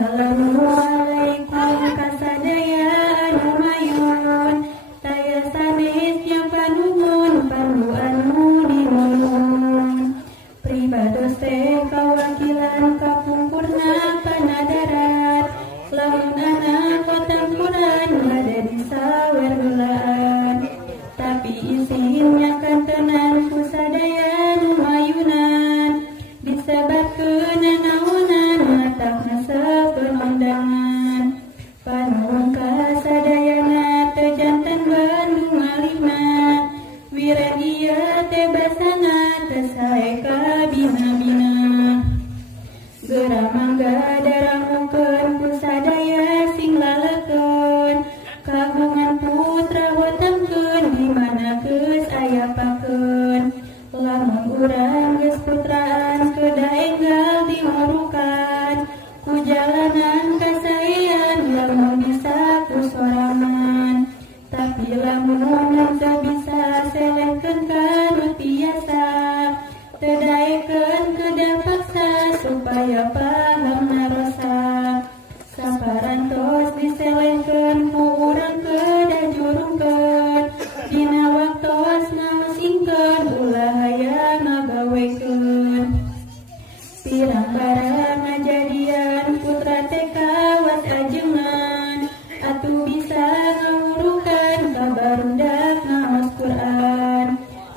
Assalamualaikum kasadaya anu mayun taya sanesnya panuhun pandu anu dinulun pribados teh kawakilan kapungkurna panadarat lamun anak kotang Quran ada di sawer gelaan tapi isinnya kantenan kusadaya anu mayunan disebabkeun nanaonan matakna sabeun undangan panuhun kasadayana teu janten Bandung ngalihna wiran ieu teh basana teu sae kabina-bina geura mangga darangukeun kusadaya sing lalekeun kagungan putra hotemkeun di mana geus aya pakeun lamun urang geus putraan kedah enggal dimurukan ku jalanan kasaean lamun bisa ku sorangan tapi lamun teu bisa selehkeun kanu tiasa teu daekeun kedah paksa supaya paham narosa saparantos diselehkeun ku urang kedah jurungkeun dina waktos ngamusingkeun ulah hayang ngagawekeun pirang barang ngajadian putra teh kawas ajengan atuh bisa ngawurukan ka barudak ngaos Quran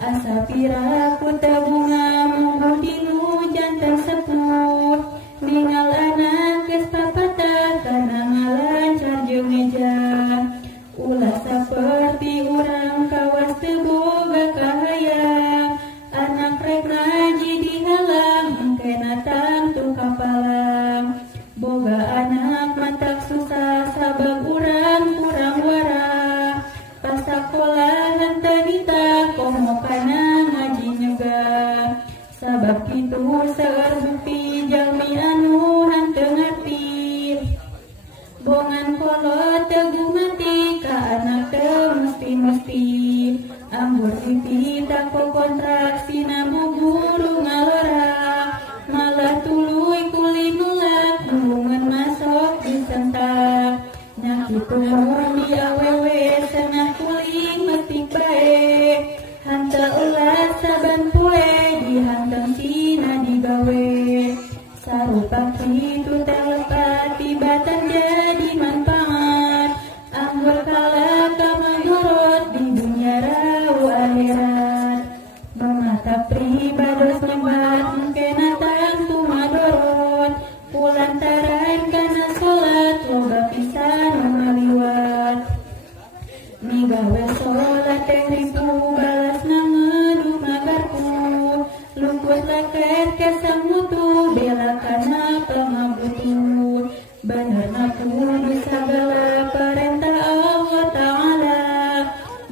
asa pira ku teu bunga mungguh dinu janten sepuh ningal anak geus papatah kana ngalancar jeung meja ulah saperti urang kawas teu boga kahayang anak rek ngaji dihalang engkena tangtu kapalang boga anak matak susah sabab urang kurang warah pas sakola henteu ditah komo kana ngaji nyegah sabab kitu seueur bukti jalmi anu henteu ngarti bongan kolot teu gumati ka anak teu mesti ambur pipi tak kontrak sinamu guru ngalora malah tuluy kuli nulak hubungan masuk disentak nyakitu di awewe senah kuling metik bae hanteu ulah saban poe dihantam cina digawe sarupa kitu teh lepat tibatan jadi manfaat anggur kalah kamangurut di dunia rau akhirat mematap pribados nyebat engkena tangtu madorot pulantaran kana sholat loba pisan ngaliwat migawe sholat teh ribu balasna ngeuduh magarku lungkut leket kesang mutu bela kana pangabutu benerna kudu sagala perintah Allah Ta'ala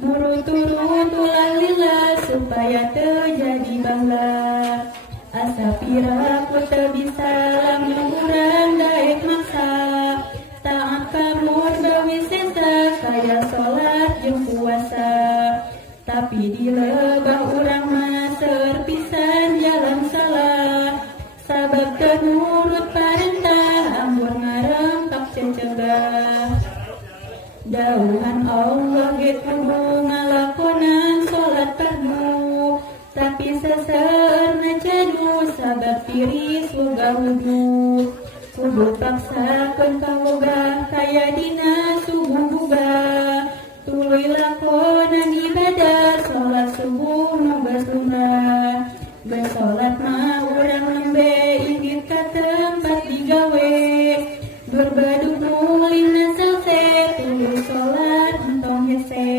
nurut-turut ulah lillah supaya teu jadi bangga asa pira ku teu bisa lamun urang daek maksa taat kamur gawe sesa kaya sholat jeung puasa tapi di lebah urang mah seueur pisan jalan salah sabab teu nurut parentah ambur ngarengkap cecegah dauhan Allah ge kudu ngalakonan sholat fardu tapi seseueurna cadu sabab tiris boga wudu kudu paksakeun kaboga kaya dina subuh boga tuluy lakonan ibadah sholat subuh nu geus lumrah bersolat mah urang lembe inggit ka tempat digawe berbadu mulina selesai tuluy sholat entong hese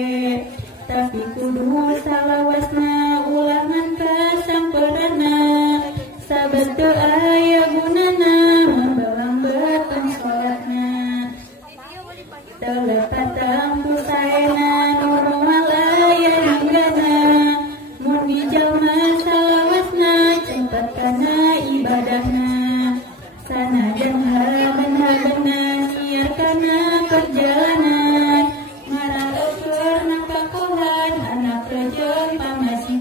tapi kudu salawasna ulangan ka sampeurna sabab teu aya gunana membelang-belang sholatna teu lepat tangtu saena nu malaya ninggana mun dijalma salawasna cepet kana ibadahna sanajan haben-habenna siar kana perjalanan ngaraleukeun nang kakohan anak rejeun pamasi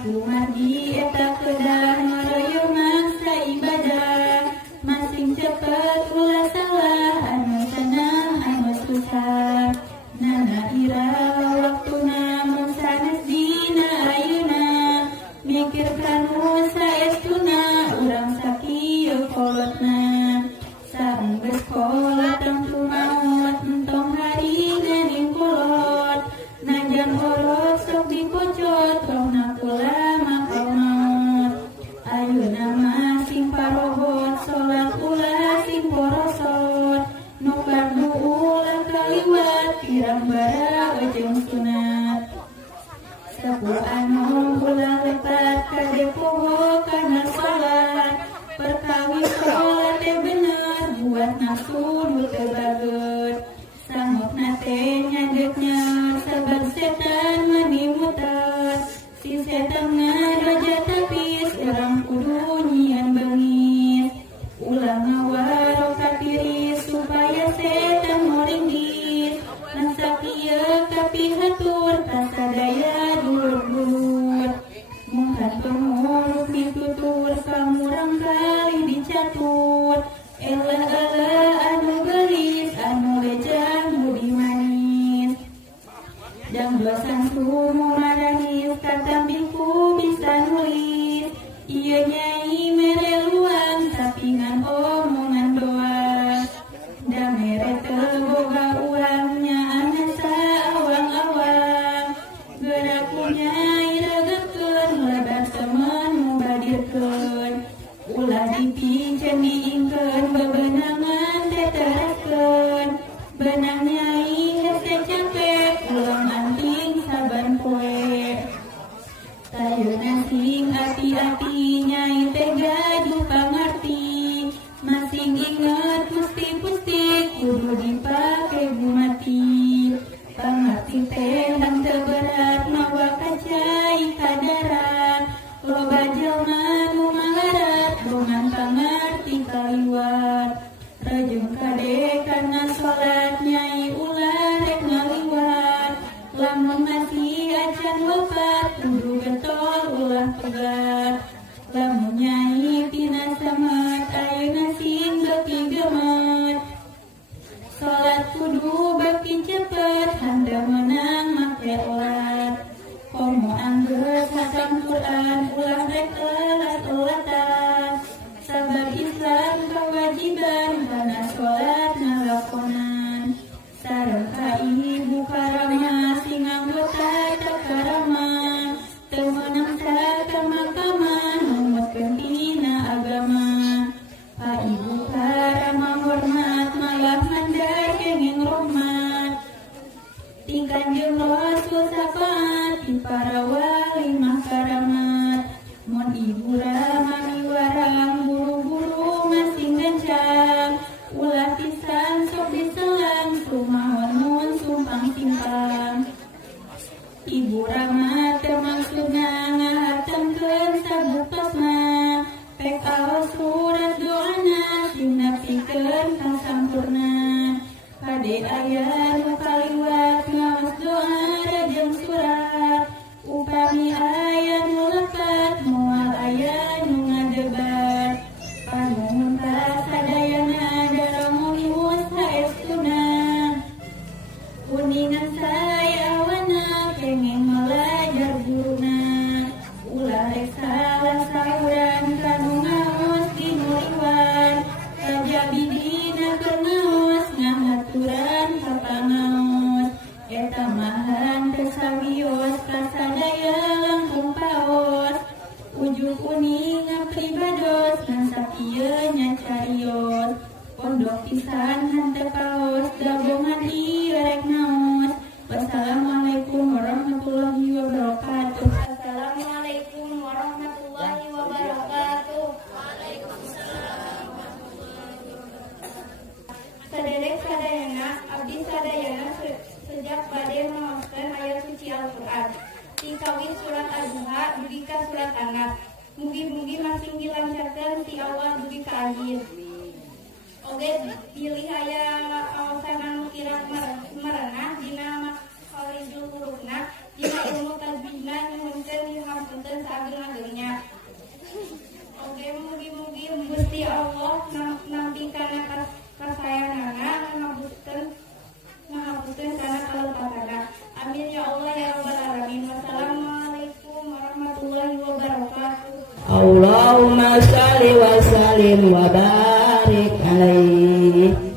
Mardi eta kedah ngarayo masa ibadah masing cepet ulah salah anu sanang anu susah nana ira waktuna mun sanes dina ayeuna mikir kanu saestuna urang sakieu kolotna saenggeus kolot tangtu maot entong harina ning kolot najan kolot sok dipocot rohna kula maka maot ayeuna mah sing parobot salat ulah sing porosot nu fardu ulah kaliwat pirang bara ujung sunat sapu anu ulah lepat kade poho kana salat perkawi salat teh bener buat nafsu nu teu bageut sanggup nate nyadeknya sabar setan manimutat si setan ngaraja tapis urang kudu nyian bengis ulah ngawaro kapiris supaya setan moringgis lan sakieu kapihatur kasadaya dulur-dulur mungkan pengurus ditutur kamurang kali dicatur elah anu gelis anu lejang budi manis dan dosan sumu maranis katambingku bisa nulis iya nyai mere luang tapi ngan omongan doang da mere teboga uangnya anasa awang-awang geraku nyai regekeun lebar temen mubadirkeun ulah dipinceun diingkeun bebenangan teh teraskeun benang nyai hese capek ulang anting saban poe tayeunan sing ati-ati nyai teh gaduh pangarti masing inget pusti-pusti kudu dipake bumati pangarti teh lang teu berat mawa kacai kadarat loba jelema nu malarat dongan pangarti kaliwat rajeng kade kana salat nyai ulah rek ngaliwat lamun masih acan wafat kudu getol ulah pegat lamun nyai pina samat ayeuna sing beuki gemet salat kudu beuki cepet handa menang make olat komo anggeus hatam Quran ulah rek elat-elatan sabar Islam kewajiban kana salat ngalakonan sareng ka ibu karama sing anggota takarama teu meunang sakamakaman numutkeun dina agama ka ibu karama hormat malah mandar kenging rahmat ti Kanjeng Rasul syafaat ti para wali mah karamat mun ibu rama miwarang buru-buru masing gancang ulah pisan sok diselang sumawan mun sumpang simpang ibu rama teu maksudna ngahatemkeun sabuktasna pek aos surat doana sing napikeun kang sampurna kade aya nu kaliwat ngaos doa rajeng surat upami aya nu lekat moal aya nu ngadebat panuhun ka sadayana darangus saestuna kuningan saya awana kenging melajar guruna ulah rek salah sauran kanu ngaos dinuriwan kajabi dina keur ngaos ngahaturan ka pangaos eta mahan teu sawios kasadaya langkung paos ujug uning ngapribados ngan sakieu nya carios pondok pisan henteu paos gabungan ieu rek naos wassalamualaikum warahmatullahi wabarakatuh. Assalamualaikum warahmatullahi wabarakatuh. Saderek sadayana abdi sadayana sejak bade maoskeun ayat suci Al-Qur'an. Ti kawin surat Az-Zuha dugi ka surat An-Nas. Mugi-mugi masing dilancarkeun ti awal dugi ka akhir. Oge pilih aya aosan anu kirang merenah dina makhorijul hurufna dina ilmu tajwidna nyuhunkeun dihampunkeun sageng-agengnya. Oke, mugi-mugi Gusti Allah nampi kana kasayanganna ngahapuskeun kana kalupatana. Amin ya Allah ya rabbal alamin. Wassalamualaikum warahmatullahi wabarakatuh. Allahumma shalli wa sallim wa barik alaihi. Amin.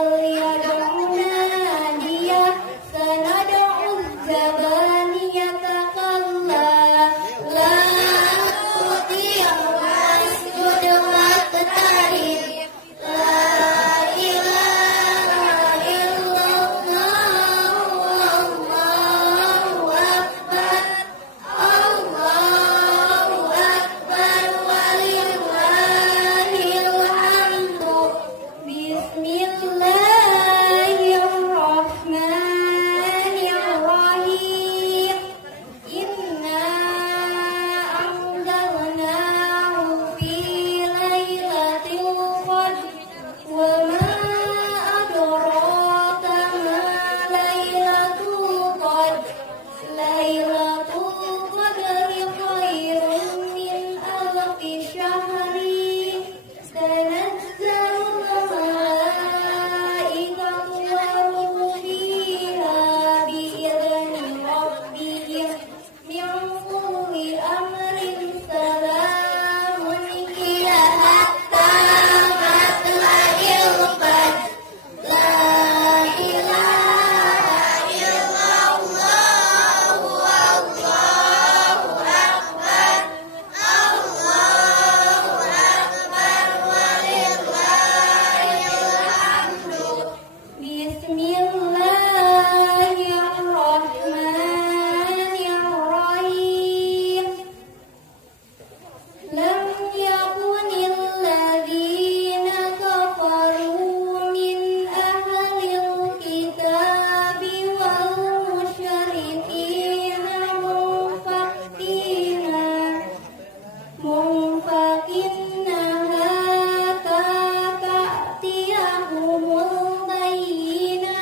فليدع ناديه سندع الزبانية كلا لا تطيعه واسجد واقترب لا إله إلا الله والله أكبر الله أكبر ولله الحمد بسم الله الرحمن الرحيم إنا أنزلناه في ليلة القدر وما أدراك ما ليلة القدر ليلة القدر خير من ألف شهر تنزل الملائكة والروح فيها بإذن ربهم من كل أمر سلام هي حتى مطلع الفجر لا إله إلا الله والله أكبر الله أكبر ولله الحمد بسم الله الرحمن الرحيم لم يكن الذين كفروا من أهل الكتاب والمشركين منفكين حتى تأتيهم البينة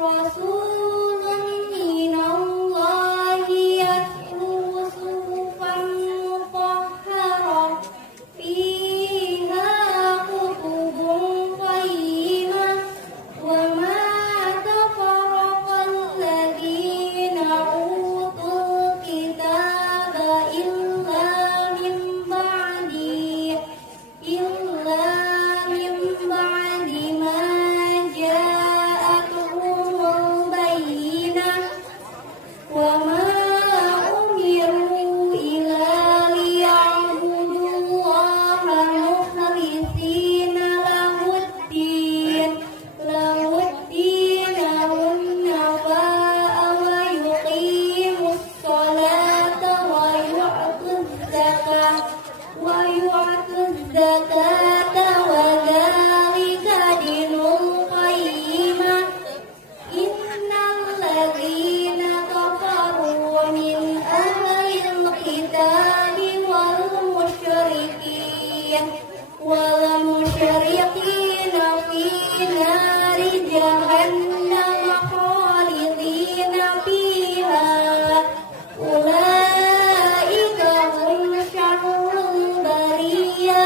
رسول من الله يتلو صحفا مطهرة فيها كتب قيمة وما تفرق الذين أوتوا الكتاب إلا من بعد ما جاءتهم البينة وما أمروا إلا ليعبدوا الله مخلصين له الدين حنفاء ويقيموا الصلاة ويؤتوا الزكاة وذلك دين القيمة إن الذين كفروا من أهل الكتاب والمشركين في نار جهنم خالدين فيها أولئك هم شر البرية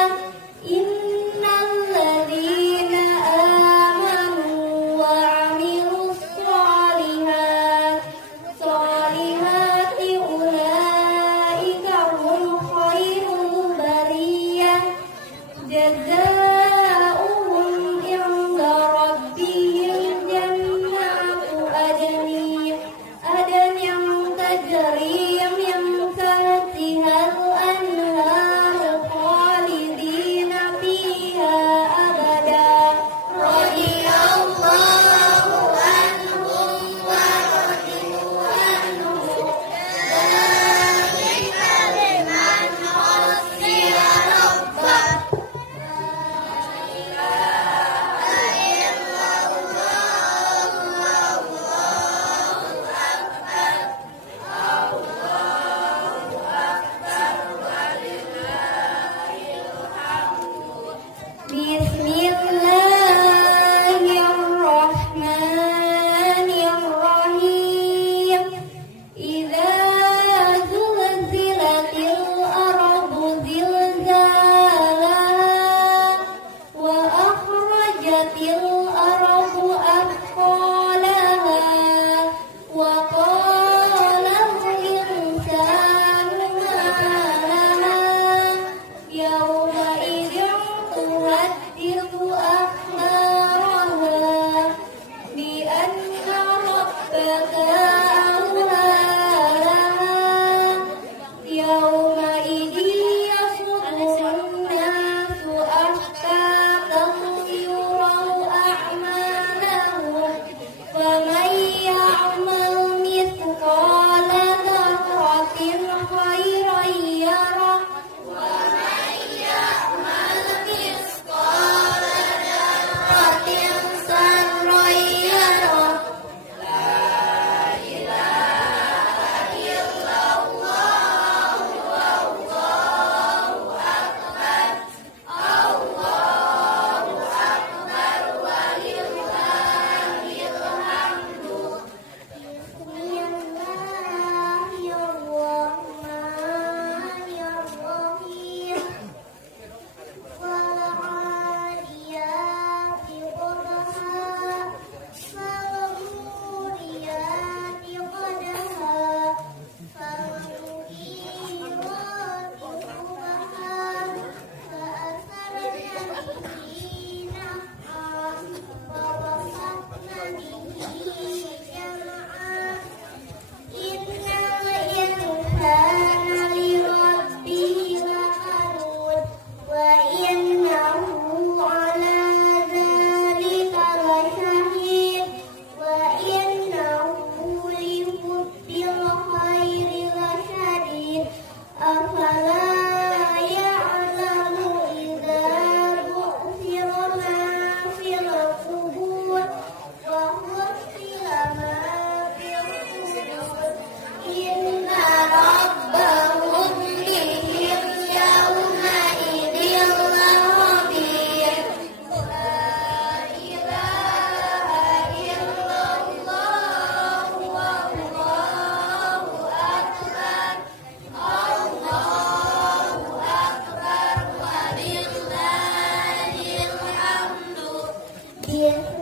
إن الذين آمنوا وعملوا الصالحات أولئك هم خير البرية جزاؤهم عند ربهم جنات عدن تجري من تحتها الأنهار خالدين فيها أبدا رضي الله عنهم ورضوا عنه ذلك لمن خشي ربه بسم الله الرحمن الرحيم إذا زلزلت الأرض زلزالها وأخرجت الأرض أثقالها وقال الإنسان ما لها يومئذ تحدث أخبارها Dia